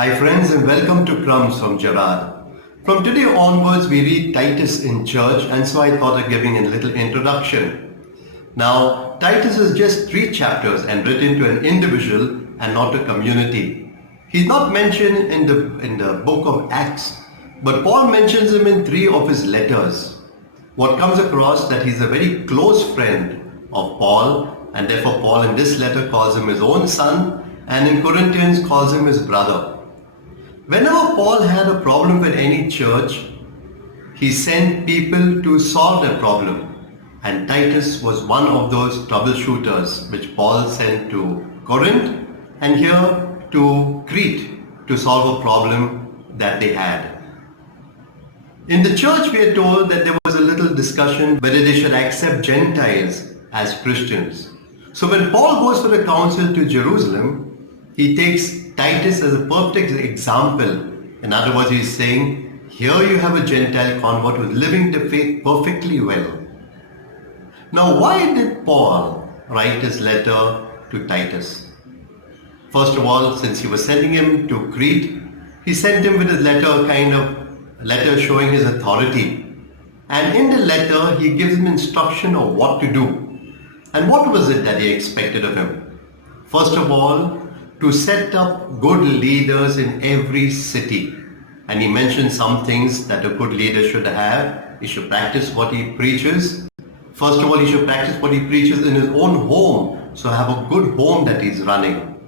Hi friends and welcome to Crumbz from Gerard. From today onwards we read Titus in church, and so I thought of giving a little introduction. Now Titus is just 3 chapters and written to an individual and not a community. He's not mentioned in the book of Acts, but Paul mentions him in 3 of his letters. What comes across that he's a very close friend of Paul, and therefore Paul in this letter calls him his own son, and in Corinthians calls him his brother. Whenever Paul had a problem with any church, he sent people to solve their problem. And Titus was one of those troubleshooters which Paul sent to Corinth and here to Crete to solve a problem that they had. In the church we are told that there was a little discussion whether they should accept Gentiles as Christians. So when Paul goes for the council to Jerusalem, he takes Titus as a perfect example. In other words, he's saying, here you have a Gentile convert who's living the faith perfectly well. Now, why did Paul write his letter to Titus? First of all, since he was sending him to Crete, he sent him with his letter, kind of letter showing his authority. And in the letter, he gives him instruction of what to do. And what was it that he expected of him? First of all, to set up good leaders in every city. And he mentioned some things that a good leader should have. He should practice what he preaches. First of all, he should practice what he preaches in his own home. So have a good home that he's running.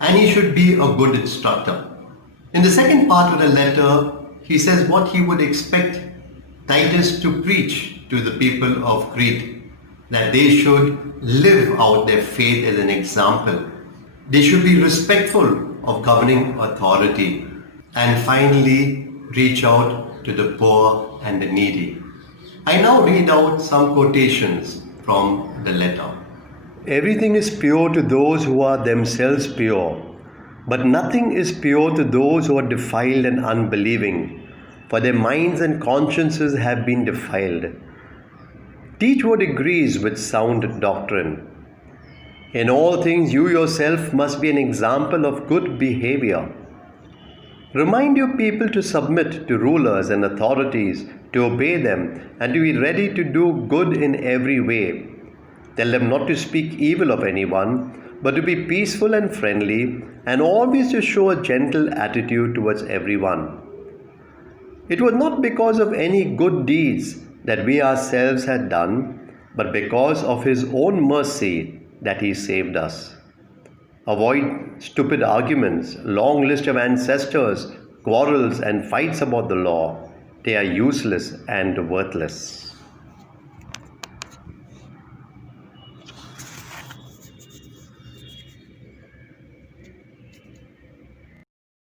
And he should be a good instructor. In the second part of the letter, he says what he would expect Titus to preach to the people of Crete. That they should live out their faith as an example. They should be respectful of governing authority, and finally reach out to the poor and the needy. I now read out some quotations from the letter. Everything is pure to those who are themselves pure, but nothing is pure to those who are defiled and unbelieving, for their minds and consciences have been defiled. Teach what agrees with sound doctrine. In all things, you yourself must be an example of good behavior. Remind your people to submit to rulers and authorities, to obey them, and to be ready to do good in every way. Tell them not to speak evil of anyone, but to be peaceful and friendly, and always to show a gentle attitude towards everyone. It was not because of any good deeds that we ourselves had done, but because of His own mercy that He saved us. Avoid stupid arguments, long list of ancestors, quarrels and fights about the law. They are useless and worthless.